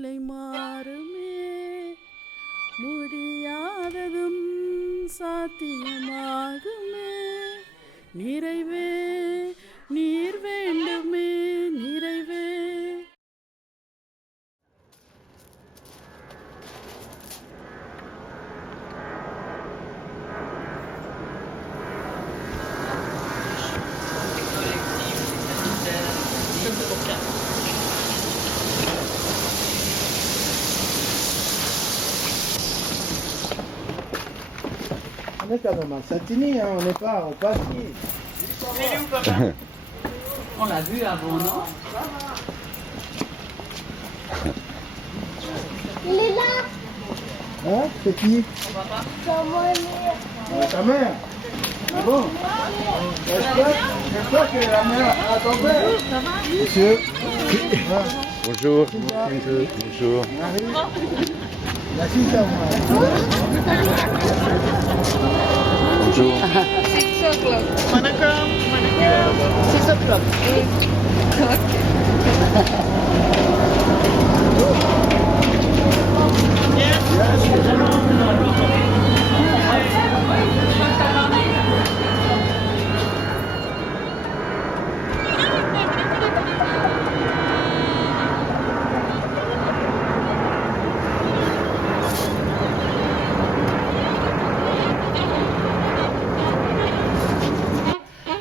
நிலை மாறுமே முடியாததும் சாத்தியமாகுமே நிறைவே நீர் வேண்டுமே நிறைவே. On est quand même à Saint-Denis, hein, on n'est pas au Passy. On l'a vu avant, non? Il est là. Hein? C'est qui? Ça va aller. Ta mère. Ah bon? J'espère que la mère a ton père. Monsieur. Bonjour. Bonjour. La fille, ça va. Bonjour. 6 o'clock. 6 o'clock.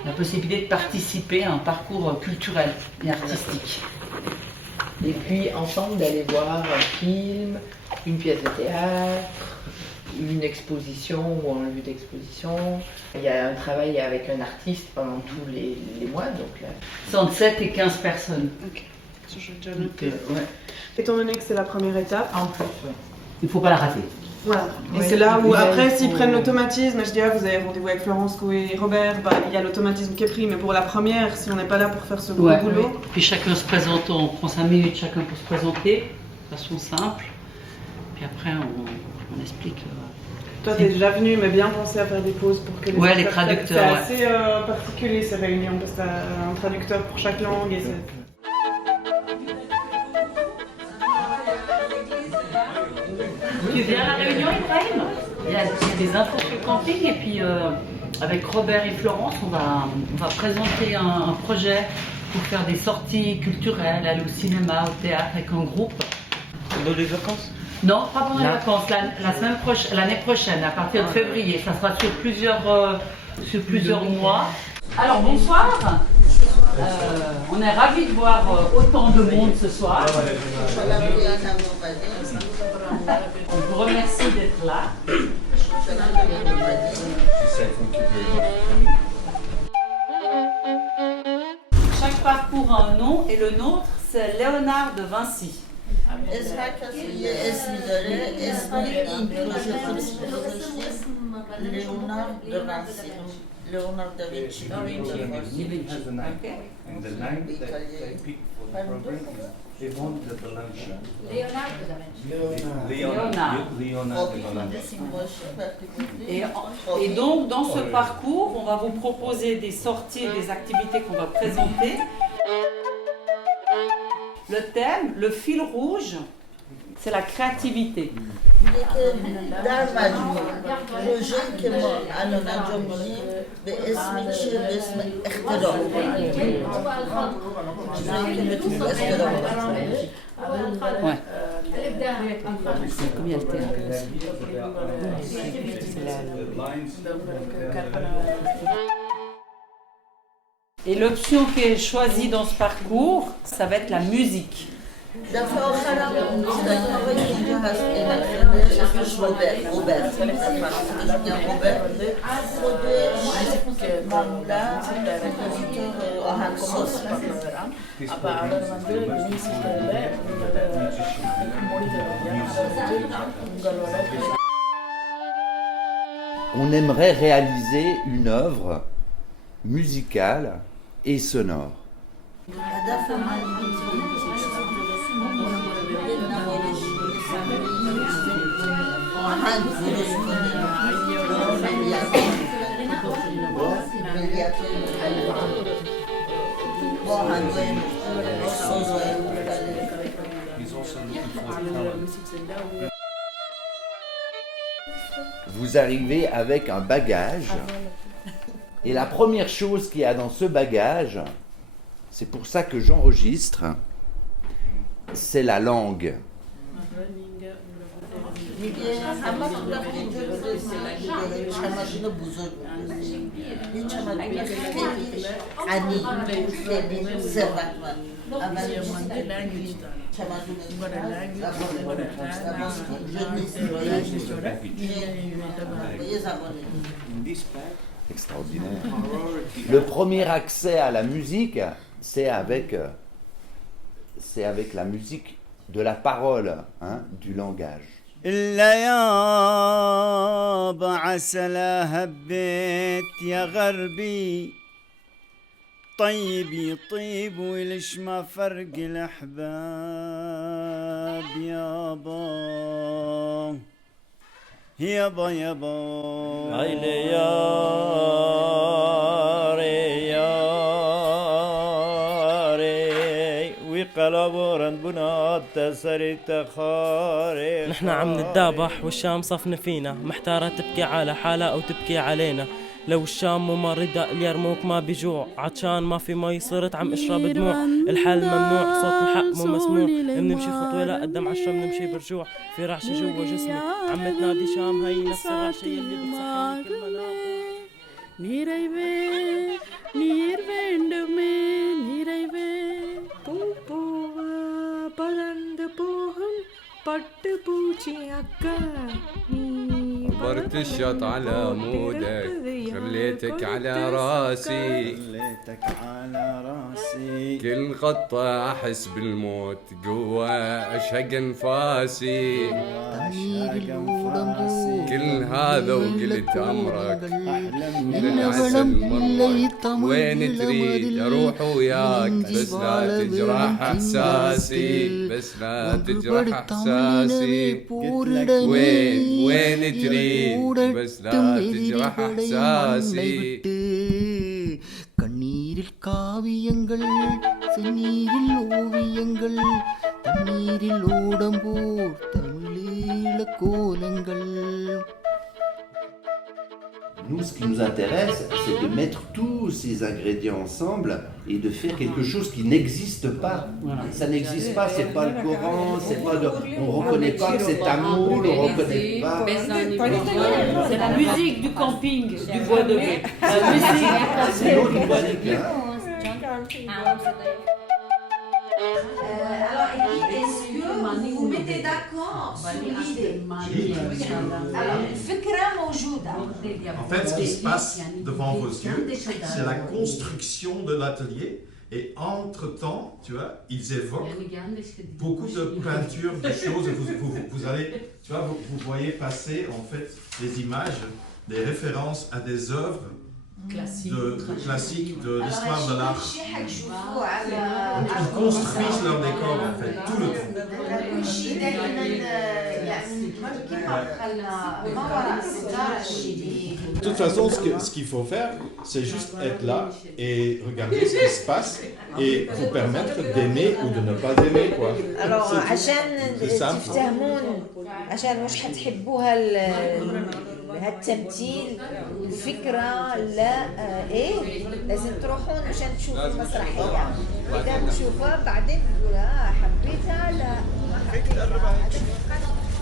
La possibilité de participer à un parcours culturel et artistique. Et puis ensemble d'aller voir un film, une pièce de théâtre, une exposition ou un lieu d'exposition. Il y a un travail avec un artiste pendant tous les mois, donc là. 67 et 15 personnes. Ok, ça j'ai déjà Donc, noté. ouais. Étant donné que c'est la première étape, En plus, ouais. Il ne faut pas la rater. voilà. Et Oui, c'est là où là, après, il s'ils faut- prennent l'automatisme, je dis ah, vous avez rendez-vous avec Florence et Robert, bah, il y a l'automatisme qui est pris, mais pour la première, si on n'est pas là pour faire ce gros Ouais. boulot, Puis chacun se présente, on prend 5 minutes chacun pour se présenter, de façon simple. Puis après, on explique. toi t'es déjà venu, mais bien pensé à faire des pauses pour que les Ouais, les autres- traducteurs, C'est assez particulier ces réunions, parce que t'as un traducteur pour chaque langue et c'est... Tu viens à la réunion, Ibrahim? Il y a des infos sur le camping et puis avec Robert et Florence, on va présenter un projet pour faire des sorties culturelles, aller au cinéma, au théâtre avec un groupe. Pendant les vacances? Non, pas pendant les vacances, l'année prochaine, à partir de février. Ça sera sur plusieurs mois. Alors bonsoir. On est ravis de voir autant de monde ce soir. On vous remercie d'être là. Chaque parcours a un nom et le nôtre, c'est Léonard de Vinci. Herkes ismi dاره اسم این پروژه خودش Leonardo da Vinci. Leonardo da Vinci. Has a knife. Okay. And the knife that they picked for the program is Yvonne de Balanchine. Leonard. Leonard de Balanchine. Resim başı farklı bir Et donc, dans ce parcours, on va vous proposer des sorties et des activités qu'on va présenter. Le thème, le fil rouge, c'est la créativité. در مجموع پروژه که ما الان انجام میدیم به اسم چیه؟ به اسم اختراع. چیزایی که بتونیم اختراع کنیم. Ouais. C'est combien de thèmes? Et l'option qui est choisie dans ce parcours, ça va être la musique. دفعه آخرم گفتن آقای اینجا هست ایمن اسمش روبرت اسمش میگم روبرت خودش معمولا کمپوزیتور آهنگساز On aimerait réaliser une œuvre musicale et sonore. هدف من اینه که یه نمایش آهنگ درست کنیم ملیت با آهنگ‌های مختلف با سازهای مختلف also looking for talent. Vous arrivez avec un bagage, et la première chose qu'il y a dans ce bagage, c'est pour ça que j'enregistre, c'est la langue. Extraordinaire. Le premier accès à la musique, c'est avec la musique de la parole, hein, du langage. إلا يابا عسلا هبيت يا غربي طيب يطيب وليش ما فرق الأحباب يابا يابا يابا هايلي ياري ياري وقلبورن بنات تسرت خاري. نحن عم نتذابح والشام صفن فينا، محتارة تبكي على حالة أو تبكي علينا. لو الشام ممرضة اليرموك ما بيجوع، عطشان ما في مي صرت عم اشرب دموع. الحل ممنوع صوت الحق مو مسموع، بنمشي خطوة لا قدام عشرة بنمشي برجوع. في رعشة جوا جسمي عم تنادي شام، هي نفس الرعشة اللي بتصحيني كل ما نام. நிறைவே நீர் வேண்டுமே நிறைவே பூ பூவா பறந்து போகும் பட்டு பூச்சி அக்கா كبرت الشط على عمودك خليتك على راسي خليتك على راسي كل خطة أحس بالموت جوا أشهق أنفاسي كل هذا وقلت أمرك للعسل مرك وين تريد أروح وياك بس لا تجرح إحساسي بس لا تجرح إحساسي وين تريد بس لا تجرح إحساسي. கண்ணீரில் காவியங்கள் செந்நீரில் ஓவியங்கள் தண்ணீரில் ஓடம்போர் தமிழீழ கோலங்கள். Nous, ce qui nous intéresse, c'est de mettre tous ces ingrédients ensemble et de faire quelque chose qui n'existe pas. Ça n'existe pas, c'est pas le Coran, c'est pas on reconnaît pas que c'est amour, on reconnaît pas. C'est la musique du camping, du bois de mai. La musique. C'est l'eau du bois de mai. Alors, est-ce que vous vous mettez d'accord sur l'idée? Alors, الفكرة موجودة. En fait, ce qui se passe devant vos yeux, c'est la construction de l'atelier. Et entre-temps, tu vois, ils évoquent beaucoup de peintures, de choses. Vous allez, tu vois, vous voyez passer en fait des images, des références à des œuvres classiques de l'histoire de l'art. Ils construisent leur décor en fait tout le temps. De toute façon, ce qu'il faut faire, c'est juste être là et regarder ce qui se passe et vous permettre d'aimer ou de ne pas aimer, quoi. Alors, عشان تفتهمون عشان مش حتحبوها هالتمثيل الفكرة لا ايه لازم تروحون عشان تشوفوا المسرحية. إذا بتشوفوها بعدين تقولوا حبيتها لا ما حبيتها.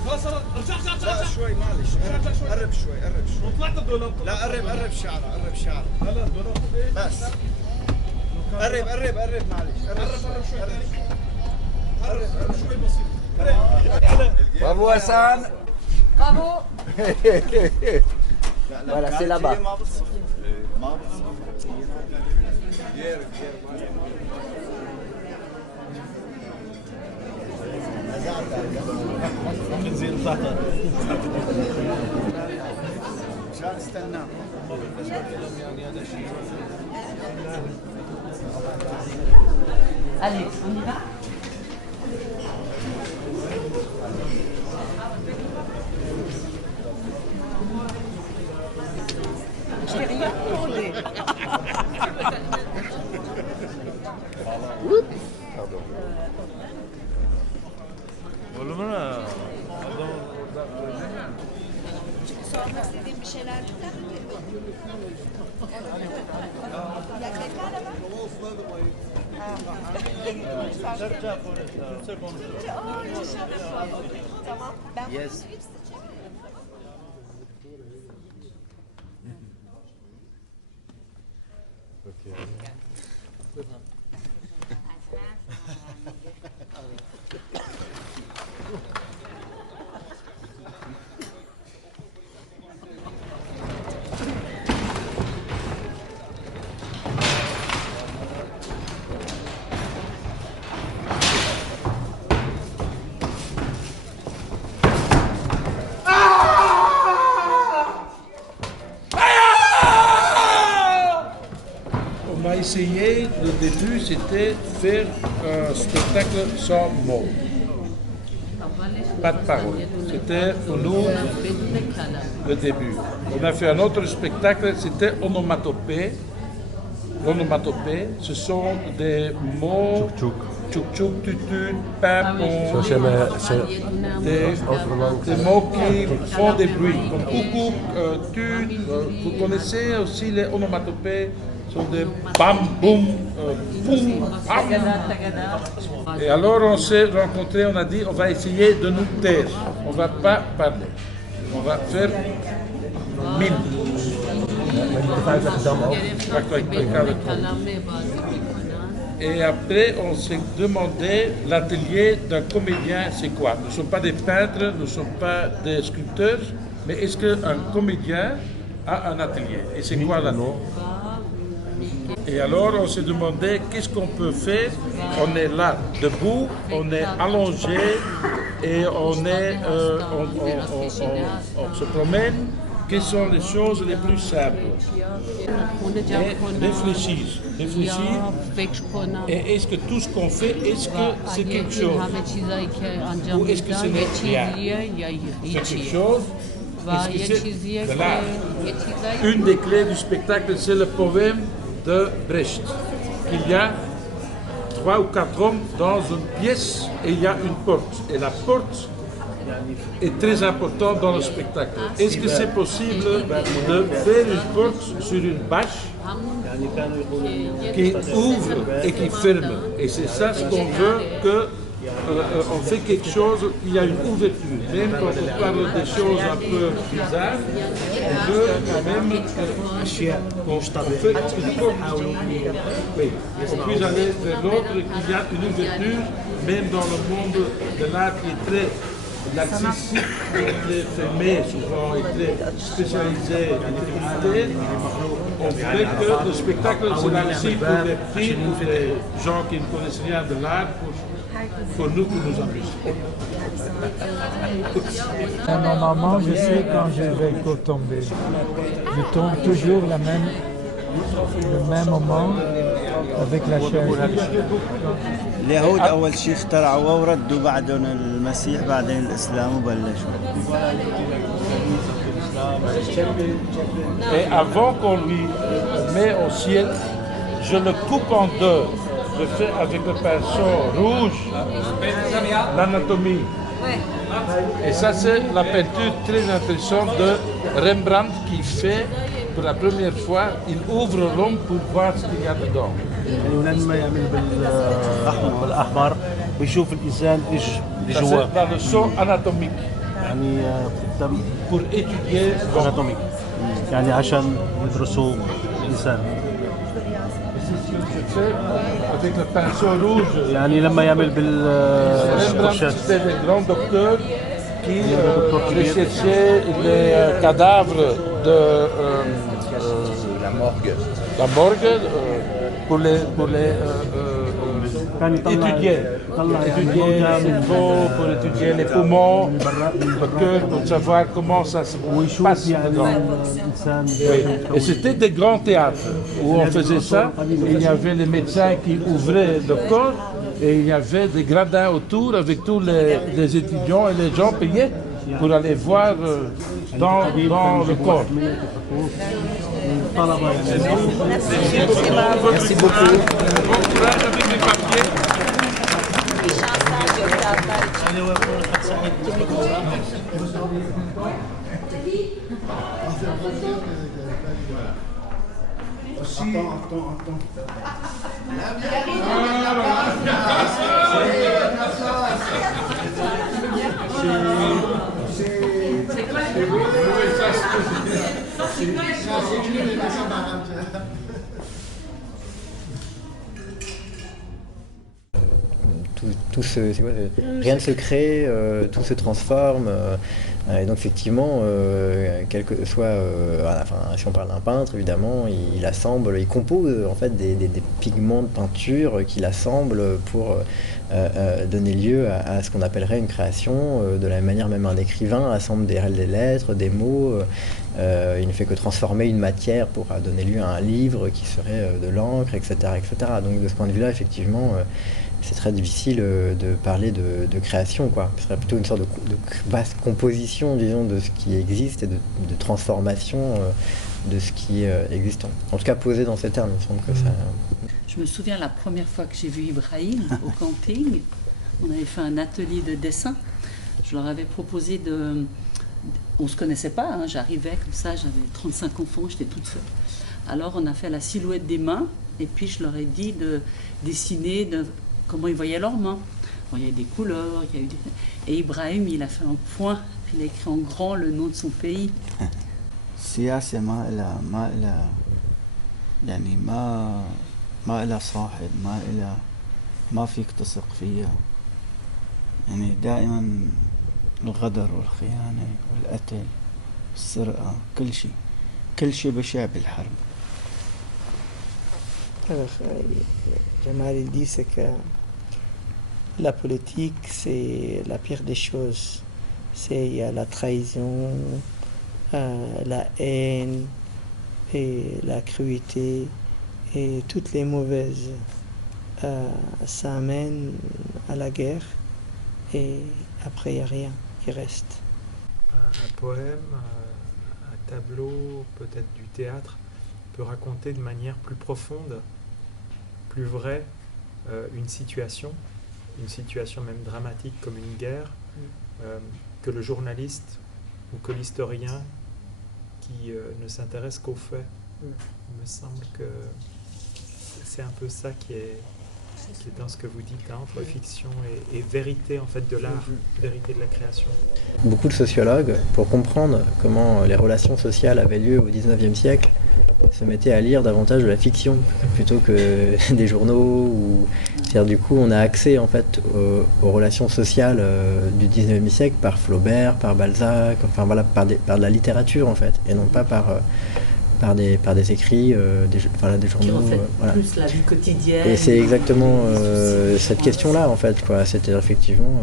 خلاص رجع شوي معلش قرب شوي وطلعت الدولاب. لا قرب شعره هلا الدولاب بس قرب معلش قرب شوي بسيط. Bravo Hassan. Bravo. Voilà, c'est là-bas. بنزين تحت مشان استنى. Allez, on y va? Je t'ai rien demandé. Sormak istediğin bir şeyler var mı? Ya tekrar ama. Tamam. Ben Yes. On a essayé, le début c'était faire un spectacle sans mots. Pas de parole. C'était pour nous le début. On a fait un autre spectacle, c'était onomatopée. L'onomatopée, ce sont des mots tchouk-tchouk, tutut, papon, des mots qui font des bruits, comme coucou, tut. Vous connaissez aussi les onomatopées, ce sont des bam, boum, boum, bam. Et alors on s'est rencontrés, on a dit on va essayer de nous taire, on ne va pas parler, on va faire mine. Et après, on s'est demandé l'atelier d'un comédien, c'est quoi? Nous ne sommes pas des peintres, nous ne sommes pas des sculpteurs, mais est-ce qu'un comédien a un atelier? Et c'est quoi l'atelier? Et alors, on s'est demandé qu'est-ce qu'on peut faire. On est là, debout, on est allongé et on se promène. Quelles sont les choses les plus simples? Et réfléchir. Et est-ce que tout ce qu'on fait, est-ce que c'est quelque chose? Ou est-ce que c'est rien? C'est quelque chose? Est-ce que c'est de l'art? Une des clés du spectacle, c'est le poème de Brecht. Il y a 3 ou 4 hommes dans une pièce et il y a une porte. Et la porte est très importante dans le spectacle. Est-ce que c'est possible de faire une porte sur une bâche qui ouvre et qui ferme? Et c'est ça ce qu'on veut, que on fait quelque chose, il y a une ouverture. Même quand on parle des choses un peu bizarres, on veut quand même qu'on fait une porte. Oui, on puisse aller vers l'autre et qu'il y a une ouverture, même dans le monde de l'art qui est très laxiste, très fermé souvent et très spécialisé en difficulté. On voudrait que le spectacle soit aussi pour les petits, pour les gens qui ne connaissent rien de l'art, pour nous, pour nous amuser. Normalement, je sais quand je vais tomber. Je tombe toujours le même moment avec la chaise. اليهود أول شيء اخترعوه وردوا بعدهم المسيح بعدين الإسلام وبلشوا. Et avant qu'on lui met au ciel, je le coupe en deux. Je fais avec le pinceau rouge l'anatomie. Et ça, c'est la peinture très intéressante de Rembrandt qui fait, pour la première fois, il ouvre l'homme pour voir ce qu'il y a dedans. ولما يعمل بالاحمر ويشوف الانسان ايش اللي جواه. C'est la leçon anatomique. يعني pour étudier anatomique. يعني عشان يدرسوا الانسان. Je fais avec le pinceau rouge. يعني لما يعمل بالفرشاة. C'était des grands docteurs qui recherchaient les cadavres de la morgue. La morgue pour les étudier les cerveaux, pour étudier les poumons, le cœur, pour savoir comment ça se passe dedans. Oui. Et c'était des grands théâtres où on faisait ça. Il y avait les médecins qui ouvraient le corps et il y avait des gradins autour avec tous les étudiants et les gens payaient pour aller voir dans le corps. Merci beaucoup. Bon courage avec les papiers. Rien ne se crée, tout se transforme. Et donc effectivement, quel que soit, si on parle d'un peintre, évidemment, il assemble, il compose en fait des pigments de peinture qu'il assemble pour donner lieu à ce qu'on appellerait une création. De la même manière, même un écrivain assemble des lettres, des mots. Il ne fait que transformer une matière pour donner lieu à un livre qui serait de l'encre, etc., etc. Donc de ce point de vue-là, effectivement, c'est très difficile de parler de création, quoi. Ce serait plutôt une sorte de vaste composition, disons, de ce qui existe et de transformation de ce qui est existant. En tout cas, posé dans ces termes, il me semble que ça... Je me souviens la première fois que j'ai vu Ibrahim au camping, on avait fait un atelier de dessin. Je leur avais proposé de... On ne se connaissait pas, hein. J'arrivais comme ça, j'avais 35 enfants, j'étais toute seule. Alors on a fait la silhouette des mains, et puis je leur ai dit de dessiner comment ils voyaient leurs mains. Bon, il y a eu des couleurs, il y a eu des... Et Ibrahim, il a fait un point, puis il a écrit en grand le nom de son pays. السياسة ما إلها يعني ما إلها صاحب، ما فيك تثق فيها، يعني دائما الغدر والخيانة والقتل والسرقة، كل شيء بشع بالحرب. Alors, Jamal il dit c'est que la politique c'est la pire des choses. Il y a la trahison, la haine et la cruauté et toutes les mauvaises. Ça amène à la guerre et après il n'y a rien qui reste. Un poème, un tableau, peut-être du théâtre, peut raconter de manière plus profonde, plus vraie, une situation même dramatique comme une guerre, que le journaliste ou que l'historien qui ne s'intéresse qu'aux faits. Il me semble que c'est un peu ça qui est dans ce que vous dites, hein, entre fiction et vérité en fait de l'art, vérité de la création. Beaucoup de sociologues, pour comprendre comment les relations sociales avaient lieu au XIXe siècle, se mettaient à lire davantage de la fiction plutôt que des journaux. C'est-à-dire du coup on a accès en fait aux relations sociales du XIXe siècle par Flaubert, par Balzac, enfin voilà, par de la littérature en fait, et non pas par des écrits, des journaux. Voilà. Plus la vie quotidienne. Et c'est exactement cette question-là en fait, quoi. C'est-à-dire effectivement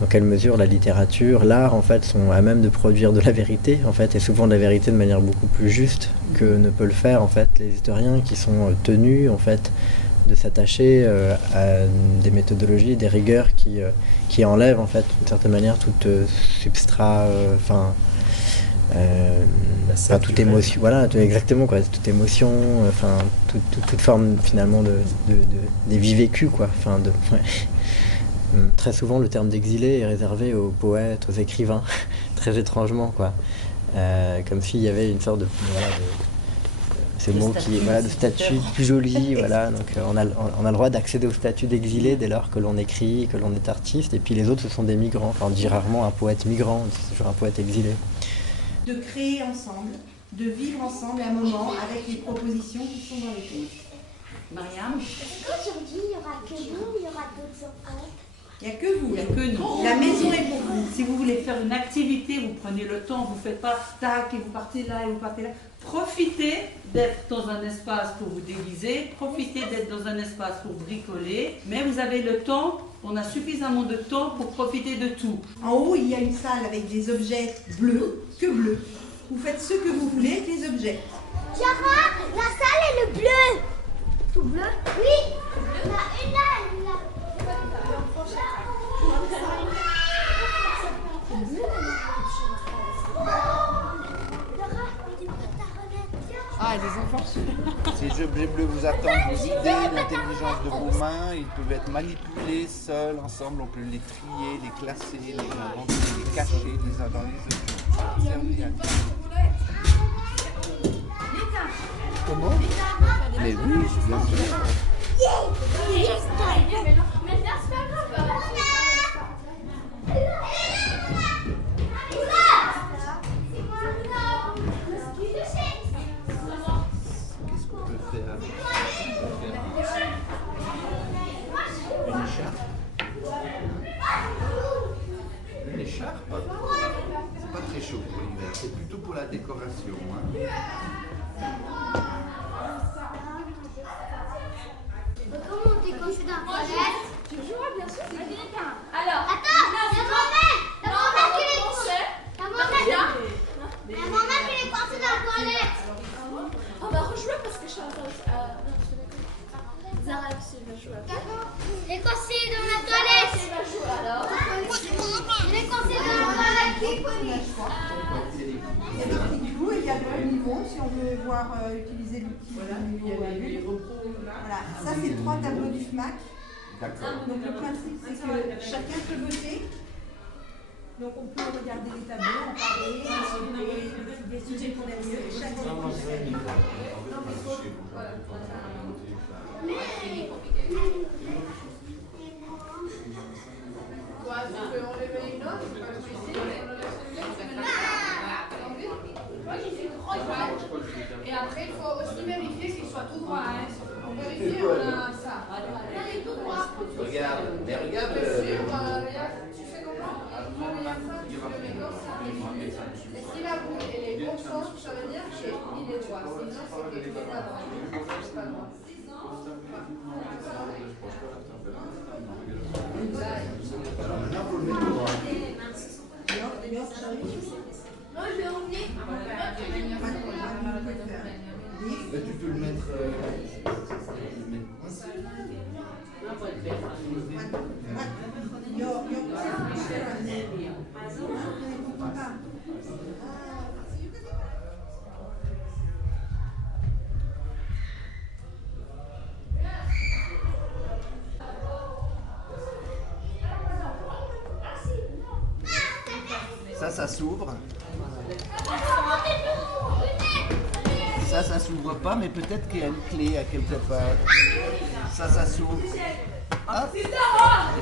dans quelle mesure la littérature, l'art en fait sont à même de produire de la vérité en fait, et souvent de la vérité de manière beaucoup plus juste que ne peut le faire en fait les historiens qui sont tenus en fait de s'attacher à des méthodologies, des rigueurs qui enlèvent en fait d'une certaine manière toute substrat, toute émotion, voilà, exactement quoi, toute émotion, toute forme finalement des vies vécues quoi, Très souvent le terme d'exilé est réservé aux poètes, aux écrivains, très étrangement quoi, comme s'il y avait une sorte de ce mot qui est de statut plus joli, voilà. Donc on a le droit d'accéder au statut d'exilé dès lors que l'on écrit, que l'on est artiste, et puis les autres ce sont des migrants. Enfin, on dit rarement un poète migrant, c'est toujours un poète exilé. De créer ensemble, de vivre ensemble un moment avec les propositions qui sont dans les contes. Mariam, est-ce qu'aujourd'hui il n'y aura que nous ou il y aura d'autres enfants? Il n'y a que vous, il n'y a que nous. La maison est pour vous. Si vous voulez faire une activité, vous prenez le temps, vous ne faites pas tac et vous partez là et vous partez là. Profitez d'être dans un espace pour vous déguiser, profitez d'être dans un espace pour bricoler, mais vous avez le temps, on a suffisamment de temps pour profiter de tout. En haut, il y a une salle avec des objets bleus, que bleus. Vous faites ce que vous voulez avec les objets. Chiara, la salle est le bleu. Tout bleu? Oui. Il y en a une là, une là. Ah, les enfants. Ces objets bleus vous attendent vos idées, l'intelligence de vos mains. Ils peuvent être manipulés seuls, ensemble. On peut les trier, les classer, les inventer, les cacher les uns dans les autres. Comment? Mais oui, bien sûr. Qu'est-ce qu'on peut faire? Une écharpe. Une écharpe? C'est pas très chaud pour l'hiver, c'est plutôt pour la décoration. Hein. Comment on décoche dans la toilette? Tu joues, bien sûr, c'est quelqu'un. Alors, attends, la grand-mère qui est coincée. La grand-mère qui est coincée dans la toilette. On va rejouer parce que je suis en train de... Zara aussi va jouer. Elle est coincée dans la toilette. Elle va jouer alors. Elle est coincée dans la toilette. Il y a des petits clous et il y a deux niveaux si on veut voir utiliser l'outil. Voilà, il y a les repos. Voilà, ça c'est 3 tableaux du FMAC. Donc le principe c'est que chacun peut voter. Donc on peut regarder les tableaux, en parler, des sujets qu'on aime mieux. Chacun Et après, il faut aussi vérifier qu'il soit tout droit. Hein. On vérifie, on a ça. Regarde, mais regarde. Tu fais comment? Et si la boule elle est bon sens, ça veut dire qu'il est droit. Sinon, c'est qu'il est pas droit. Pas droit. Non, je vais revenir. Mais tu peux le mettre. Ça s'ouvre. Ça s'ouvre pas, mais peut-être qu'il y a une clé à quelque part. Ça s'ouvre. Hop. Et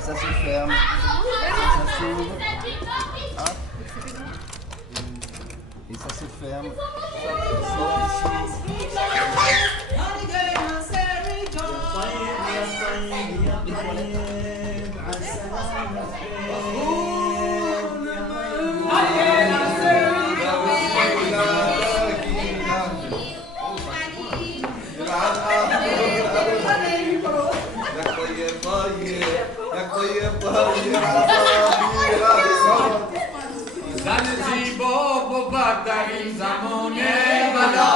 ça se ferme. Ça s'ouvre. Hop. Et ça se ferme. زن زیبا بود در این زمانه بلا